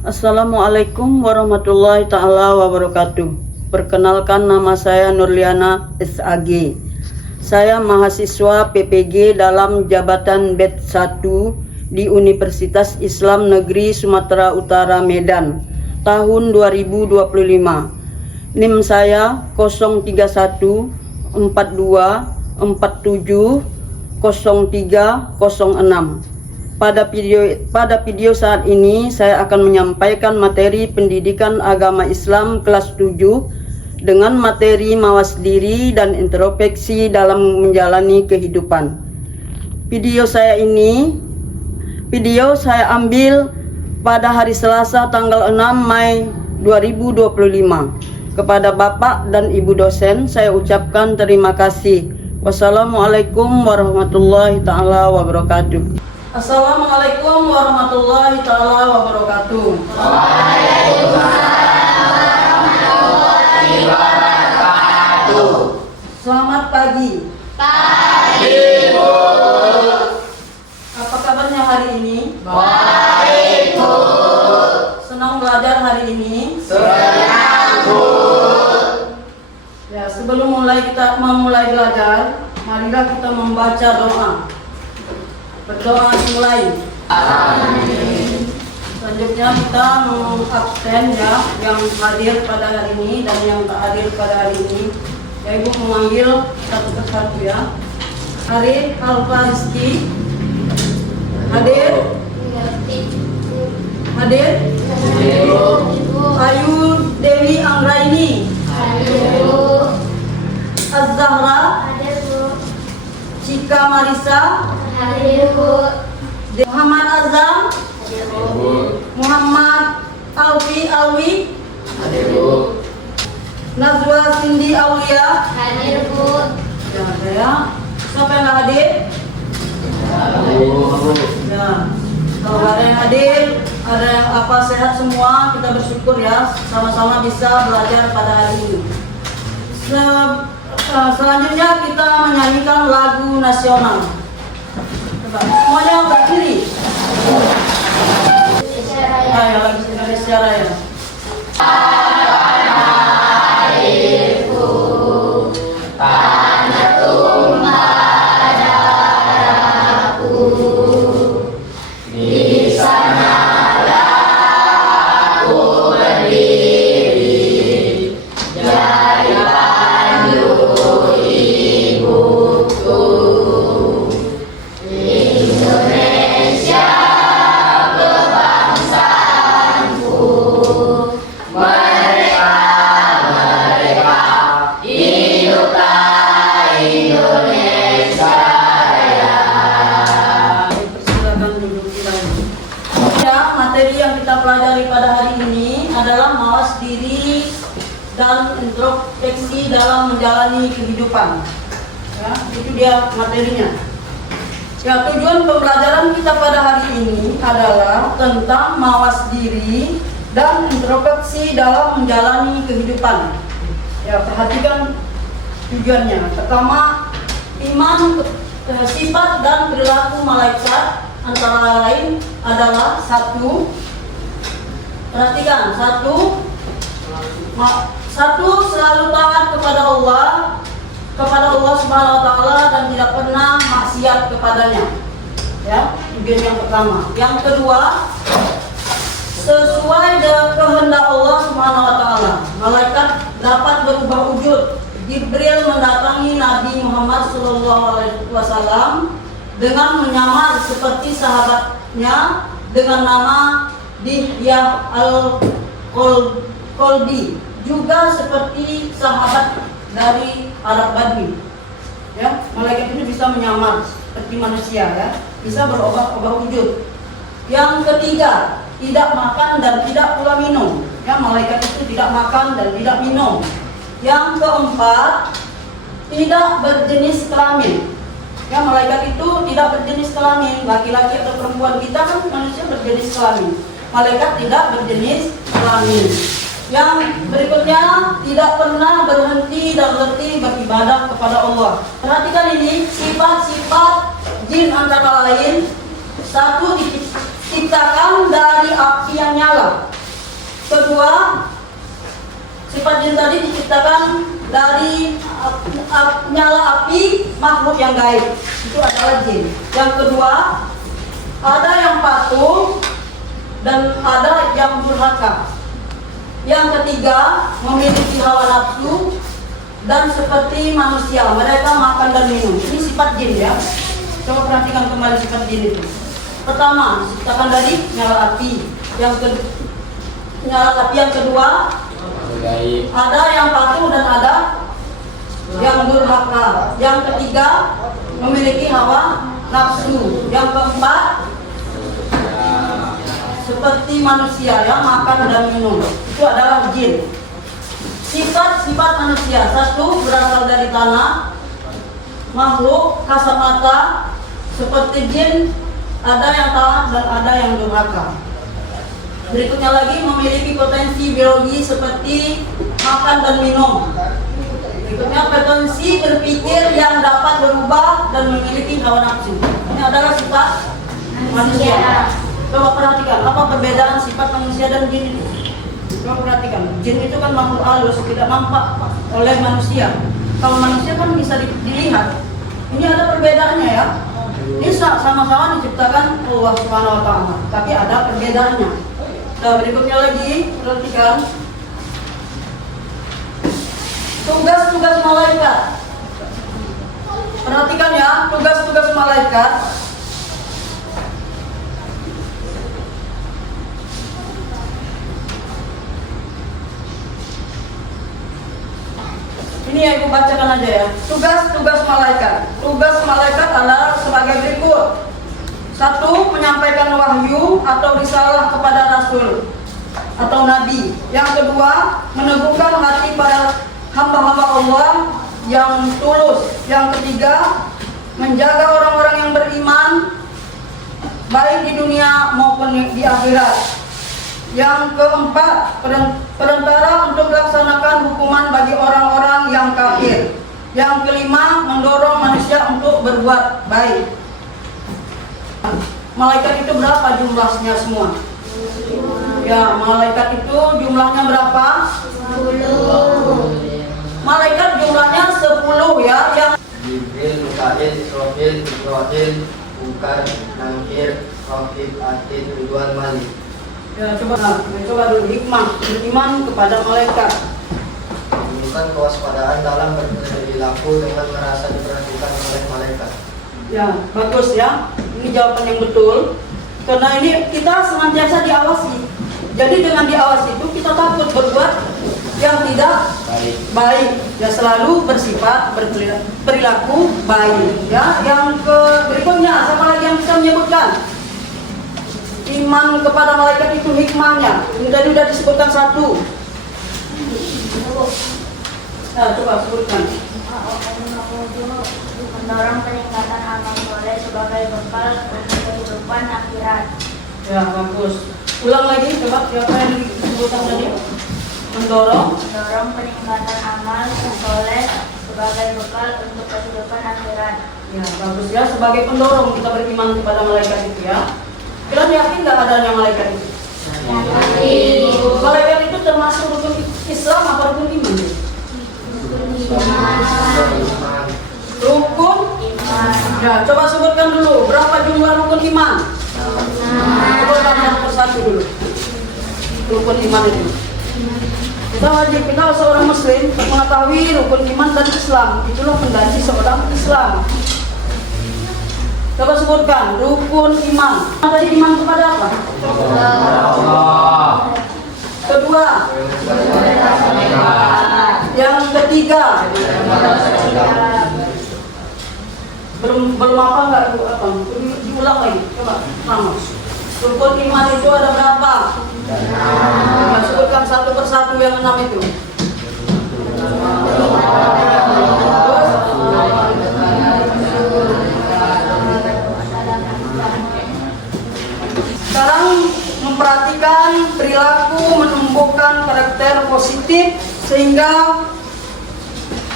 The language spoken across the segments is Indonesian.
Assalamualaikum warahmatullahi ta'ala wabarakatuh. Perkenalkan, nama saya Nurliana SAG. Saya mahasiswa PPG dalam jabatan BED 1 di Universitas Islam Negeri Sumatera Utara Medan tahun 2025. NIM saya 031 42 47 0306. Pada video saat ini saya akan menyampaikan materi pendidikan agama Islam kelas 7 dengan materi mawas diri dan introspeksi dalam menjalani kehidupan. Video saya ambil pada hari Selasa tanggal 6 Mei 2025. Kepada Bapak dan Ibu dosen saya ucapkan terima kasih. Wassalamualaikum warahmatullahi ta'ala wabarakatuh. Assalamualaikum warahmatullahi ta'ala wabarakatuh. Waalaikumsalam warahmatullahi wabarakatuh. Selamat pagi. Pagi, Bu. Apa kabarnya hari ini? Baik, Bu. Senang belajar hari ini? Senang, Bu. Ya, sebelum kita memulai belajar, marilah kita membaca doa. Berdoa dimulai. Amin. Selanjutnya kita mengabsen ya yang hadir pada hari ini dan yang tak hadir pada hari ini. Ya, Ibu memanggil satu persatu ya. Arif Alfarizki hadir. Hadir. Ayu Dewi Anggraini. Az-Zahra. Cika Marisa. Muhammad Azam. Muhammad Alwi. Nazwa Cindy Aulia. Ya, saya. Siapa yang nggak hadir? Ya. Kalau ada yang hadir, ada yang sehat semua, kita bersyukur ya, sama-sama bisa belajar pada hari ini. Selanjutnya kita menyanyikan lagu nasional. Coba semuanya berdiri. Ya, lagu Indonesia Raya. Pelajari pada hari ini adalah mawas diri dan introspeksi dalam menjalani kehidupan. Ya, itu dia materinya. Ya, tujuan pembelajaran kita pada hari ini adalah tentang mawas diri dan introspeksi dalam menjalani kehidupan. Ya, perhatikan tujuannya. Pertama, iman, sifat dan perilaku malaikat antara lain adalah perhatikan, satu selalu taat kepada Allah Subhanahu wa taala dan tidak pernah maksiat kepadanya. Ya, tujuan yang pertama. Yang kedua, sesuai dengan kehendak Allah Subhanahu wa taala, malaikat dapat berubah wujud. Jibril mendatangi Nabi Muhammad SAW dengan menyamar seperti sahabatnya dengan nama Dihyah Al-Qalbi, juga seperti sahabat dari Arab Badui. Ya, malaikat itu bisa menyamar seperti manusia ya, bisa berubah-ubah wujud. Yang ketiga, tidak makan dan tidak pula minum. Ya, malaikat itu tidak makan dan tidak minum. Yang keempat, tidak berjenis kelamin. Ya, malaikat itu tidak berjenis kelamin. Laki-laki atau perempuan, kita kan manusia berjenis kelamin. Malaikat tidak berjenis kelamin. Yang berikutnya, tidak pernah berhenti dan letih beribadah kepada Allah. Perhatikan ini, sifat-sifat jin antara lain. Satu, diciptakan dari api yang nyala. kedua, sifat jin tadi diciptakan dari nyala api makhluk yang gaib. Itu adalah jin. Yang kedua, ada yang patuh dan ada yang durhaka. Yang ketiga, memiliki hawa nafsu dan seperti manusia, mereka makan dan minum. Ini sifat jin ya. Coba perhatikan kembali sifat jin itu. Pertama, diciptakan dari nyala api. Nyala api. Yang kedua, ada yang patuh dan ada yang durhaka. Yang ketiga, memiliki hawa nafsu. Yang keempat, seperti manusia yang makan dan minum. Itu adalah jin. Sifat-sifat manusia, satu berasal dari tanah, makhluk kasat mata seperti jin, ada yang taat dan ada yang durhaka. Berikutnya lagi, memiliki potensi biologi seperti makan dan minum. Berikutnya, potensi berpikir yang dapat berubah dan memiliki hawa nafsu. Ini adalah sifat manusia. Coba perhatikan, apa perbedaan sifat manusia dan jin itu? Coba perhatikan, jin itu kan makhluk halus, tidak nampak oleh manusia. Kalau manusia kan bisa dilihat. Ini ada perbedaannya ya. Ini sama-sama diciptakan Allah Subhanahu wa Ta'ala, tapi ada perbedaannya. Nah, berikutnya lagi, perhatikan tugas-tugas malaikat. Perhatikan ya, tugas-tugas malaikat. Ini yang ibu bacakan aja ya. Tugas-tugas malaikat. Tugas malaikat adalah sebagai berikut. Satu, menyampaikan wahyu atau risalah kepada rasul atau nabi. Yang kedua, meneguhkan hati para hamba-hamba Allah yang tulus. Yang ketiga, menjaga orang-orang yang beriman baik di dunia maupun di akhirat. Yang keempat, perantara untuk melaksanakan hukuman bagi orang-orang yang kafir. Yang kelima, mendorong manusia untuk berbuat baik. Malaikat itu berapa jumlahnya semua? Ya, malaikat itu jumlahnya berapa? 10. Malaikat jumlahnya 10 ya. Yang Jibril, Mikail, Israfil, Ibrahim, Bukan, Nangkir, Raqib, Atid, Ridwan, Malik. ya, coba dulu hikmah beriman kepada malaikat. Menunjukkan kewaspadaan dalam berperilaku dengan merasa diperhatikan oleh malaikat. Ya, bagus ya. Ini jawaban yang betul. Karena ini kita senantiasa diawasi. Jadi dengan diawasi itu kita takut berbuat yang tidak baik. Ya, selalu bersifat berperilaku baik. Ya, yang berikutnya, siapa lagi yang bisa menyebutkan? Iman kepada malaikat itu hikmahnya. Ini tadi sudah disebutkan satu. Nah, coba sebutkan. Mendorong peningkatan amal soleh sebagai bekal untuk kehidupan akhirat. Ya, bagus. Ulang lagi, coba siapa yang disebutkan tadi? Mendorong peningkatan amal soleh sebagai bekal untuk kehidupan akhirat. Ya, bagus ya. Sebagai pendorong kita beriman kepada malaikat itu ya. Kalian yakin nggak adanya malaikat itu? Malaikat itu termasuk rukun Islam apa rukun iman? Rukun iman. Ya, coba sebutkan dulu berapa jumlah rukun iman? Sebutkan satu persatu dulu. Rukun iman itu. Kita wajib, kita seorang muslim mengetahui rukun iman dan Islam. Itulah fondasi seorang Islam. Coba sebutkan rukun iman. Tadi iman kepada apa? Allah. Kedua. Yang ketiga. Belum apa enggak apa? Diulang lagi. Coba. Sama. Rukun iman itu ada berapa? Nah, sebutkan satu persatu yang 6 itu. Sekarang memperhatikan perilaku menumbuhkan karakter positif sehingga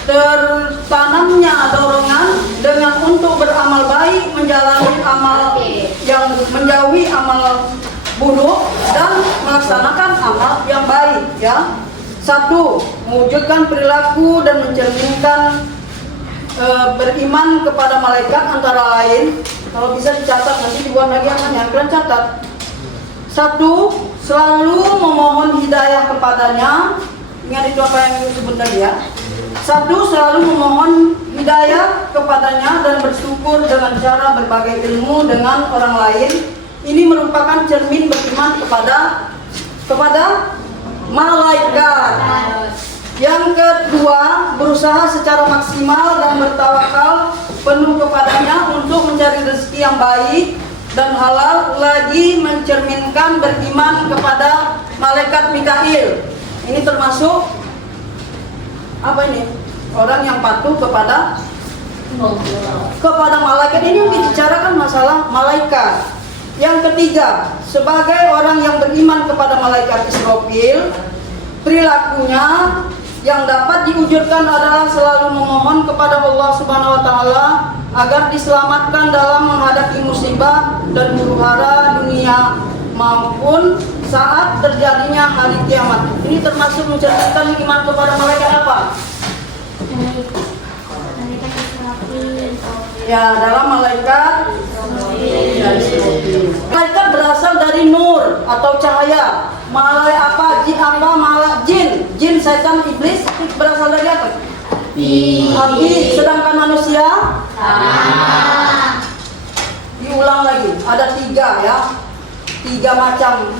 tertanamnya dorongan dengan untuk beramal baik, menjalani amal yang menjauhi amal buruk dan melaksanakan amal yang baik. Ya, satu, mewujudkan perilaku dan mencerminkan beriman kepada malaikat antara lain. Kalau bisa dicatat nanti dibuat lagi yang kalian catat. Satu, selalu memohon hidayah kepadanya. Ingat itu apa yang disebut tadi ya. Satu, selalu memohon hidayah kepadanya dan bersyukur dengan cara berbagai ilmu dengan orang lain. Ini merupakan cermin beriman kepada malaikat. Yang kedua, berusaha secara maksimal dan bertawakal penuh kepadanya untuk mencari rezeki yang baik dan halal, lagi mencerminkan beriman kepada malaikat Mikail. Ini termasuk apa ini? Orang yang patuh kepada malaikat. Ini membicarakan masalah malaikat. Yang ketiga, sebagai orang yang beriman kepada malaikat Israfil, perilakunya yang dapat diwujudkan adalah selalu memohon kepada Allah Subhanahu wa taala agar diselamatkan dalam menghadapi musibah dan huru-hara dunia maupun saat terjadinya hari kiamat. Ini termasuk mencerminkan iman kepada malaikat apa? Malaikat Israfil. Ya, dalam malaikat malaikat berasal dari nur atau cahaya. Jin, setan, iblis berasal dari apa? Api. Sedangkan manusia? Diulang lagi, ada tiga ya. Tiga macam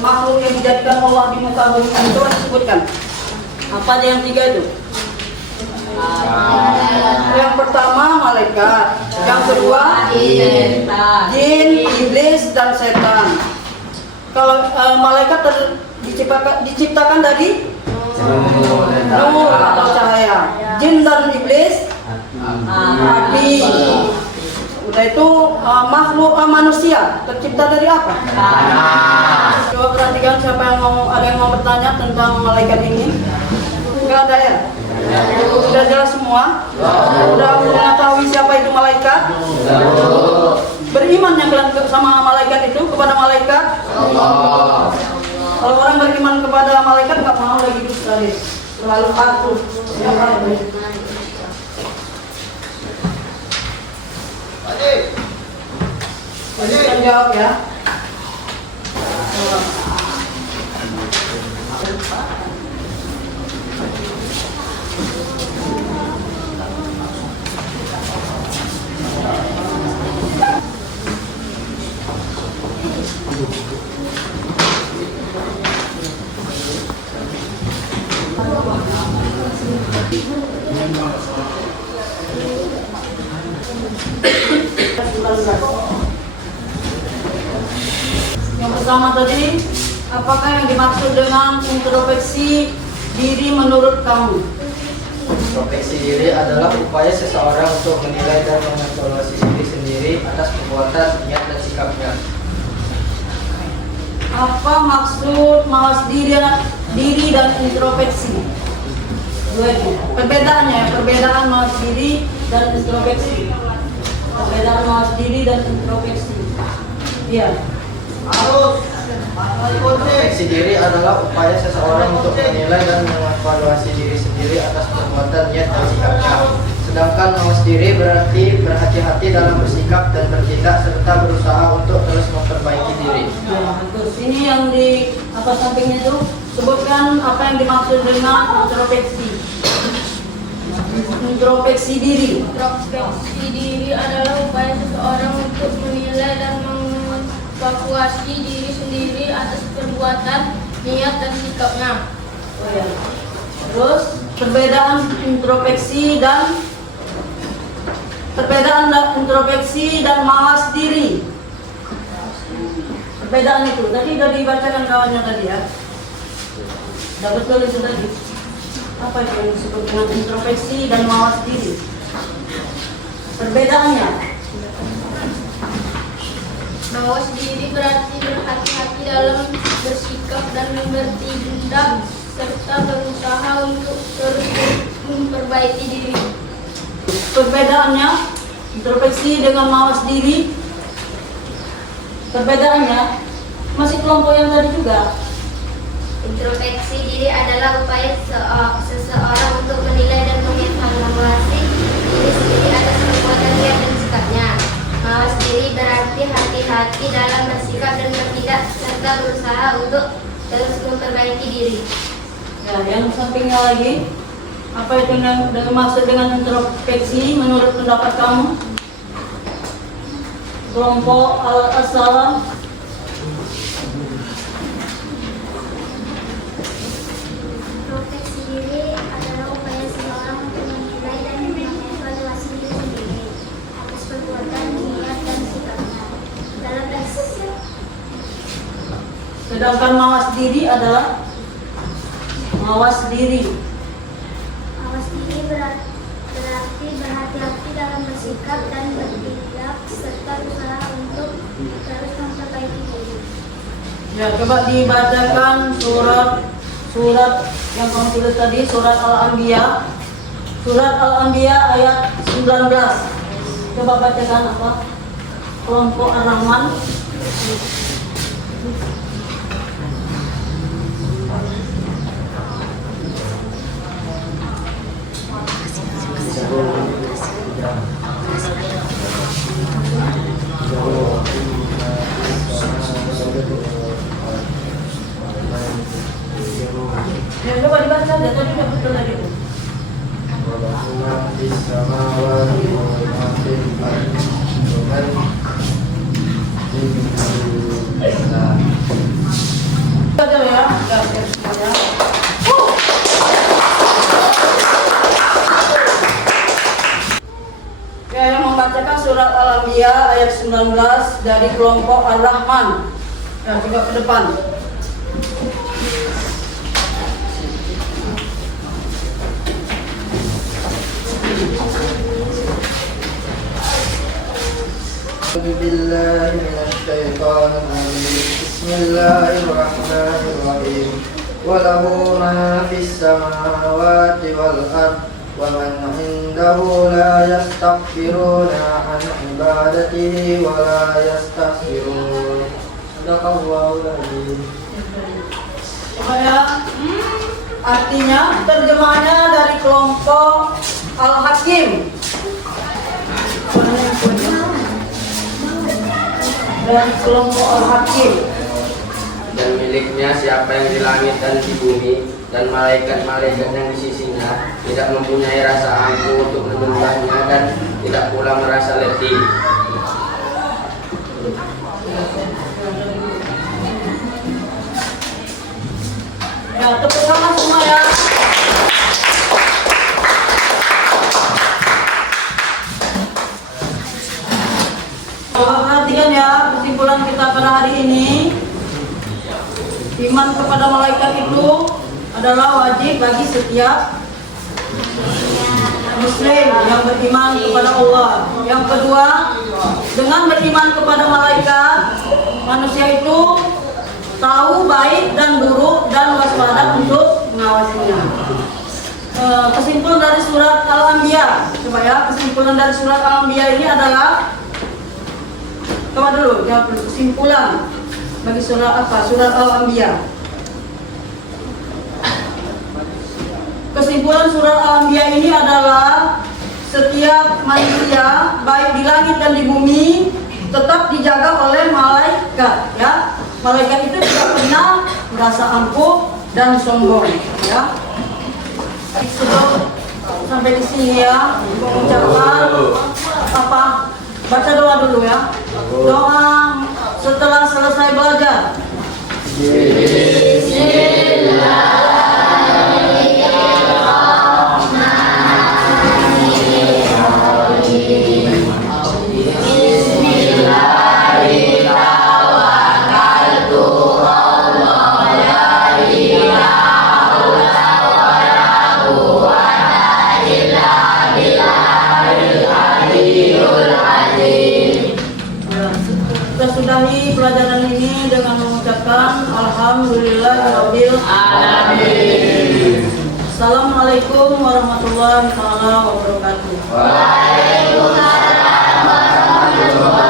makhluk yang dijadikan Allah di muka bumi ini. Coba disebutkan. Apa aja yang tiga itu? Yang pertama malaikat, yang kedua jin, iblis, dan setan. Kalau malaikat diciptakan dari nur atau cahaya, jin dan iblis api. Udah itu makhluk manusia tercipta dari apa? Coba perhatikan siapa yang ada yang mau bertanya tentang malaikat ini. Enggak ada ya? Sudah jelas semua? Sudah mengetahui siapa itu malaikat? Beriman yang kalian sama malaikat itu, kepada malaikat? Kalau orang beriman kepada malaikat nggak mau lagi sekali, selalu patuh. Pak jawab ya. Yang pertama tadi, apakah yang dimaksud dengan introspeksi diri menurut kamu? Introspeksi diri adalah upaya seseorang untuk menilai dan mengevaluasi diri sendiri atas perbuatan, niat, dan sikapnya. Apa maksud mawas diri dan introspeksi? Perbedaannya, perbedaan mawas diri dan introspeksi. Perbedaan mawas diri dan introspeksi. Iya. Introspeksi diri adalah upaya seseorang untuk menilai dan mengevaluasi diri sendiri atas perbuatan, niat, dan sikapnya. Sedangkan mawas diri berarti berhati-hati dalam bersikap dan bertindak serta berusaha untuk terus memperbaiki diri. Ya, bagus. Ini yang di atas sampingnya itu, sebutkan apa yang dimaksud dengan introspeksi. Introspeksi diri. Introspeksi diri adalah upaya seseorang untuk menilai dan mengevaluasi diri sendiri atas perbuatan, niat, dan sikapnya. Oh ya. Terus perbedaan introspeksi dan mawas diri. Perbedaan itu tadi sudah dibacakan kawannya tadi ya. Sudah betul itu tadi. Apa itu yang disebut dengan introspeksi dan mawas diri? Perbedaannya? Mawas diri berarti berhati-hati dalam bersikap dan bertindak serta berusaha untuk terus memperbaiki diri. Perbedaannya introspeksi dengan mawas diri. Perbedaannya masih kelompok yang tadi juga. Introspeksi diri adalah upaya seseorang untuk menilai dan mengevaluasi diri sendiri atas perbuatan niat dan sikapnya. Mawas diri berarti hati-hati dalam bersikap dan bertindak serta berusaha untuk terus memperbaiki diri. Ya, yang sampingnya lagi, apa itu yang maksud dengan introspeksi menurut pendapat kamu? Kelompok Al-Assalam. Introspeksi diri adalah upaya seseorang untuk menilai dan mengevaluasi diri sendiri atas perbuatan, niat, dan sikapnya dalam bersikap. Sedangkan mawas diri adalah mawas diri. Mawas diri berarti berhati-hati dalam bersikap dan bertindak serta berusaha untuk terus memperbaiki diri. Ya, coba dibacakan surat yang kamu tulis tadi, surat Al-Anbiya. Surat Al-Anbiya ayat 19. Coba bacakan apa? Kelompok Ar-Rahman. Ya, coba dibaca, tadi udah betul tadi. Baca ya, semuanya. Ya, yang membacakan surat Al-Anbiya ayat 19 dari kelompok Ar-Rahman. Ya, coba ke depan. Billahi minasyaitonir rajim. Bismillahirrahmanirrahim. Walahu ma fis samawati wal ard wa man 'indahu la yastakbiruna an ibadatihi wa la yastahsirun. Sadaqallahul adzim. Supaya artinya terjemahnya dari kelompok Al-Hakim. Dari kelompok Al-Hakim. Dan miliknya siapa yang di langit dan di bumi, dan malaikat-malaikat yang di sisinya tidak mempunyai rasa angkuh untuk menyembahnya dan tidak pula merasa letih. Ya, tepuk tangan semua ya. Coba perhatikan ya kesimpulan kita pada hari ini. Iman kepada malaikat itu adalah wajib bagi setiap Muslim yang beriman kepada Allah. Yang kedua, dengan beriman kepada malaikat, manusia itu tahu baik dan buruk dan waspada untuk mengawasinya. Kesimpulan dari surat Al-Anbiya, coba ya, kesimpulan dari surat Al-Anbiya ini adalah, coba dulu jawab dulu, kesimpulan bagi surat apa? Surat Al-Anbiya. Kesimpulan surat Al-Anbiya ini adalah setiap manusia baik di langit dan di bumi tetap dijaga oleh malaikat, ya. Malaikat itu tidak pernah merasa ampuh dan sombong, ya. Sebelum sampai di sini ya, mengucapkan apa? Baca doa dulu ya. Doa setelah selesai belajar. Kita sudahi pelajaran ini dengan mengucapkan Alhamdulillahirabbil alamin. Assalamualaikum warahmatullahi wabarakatuh. Waalaikumsalam warahmatullahi wabarakatuh.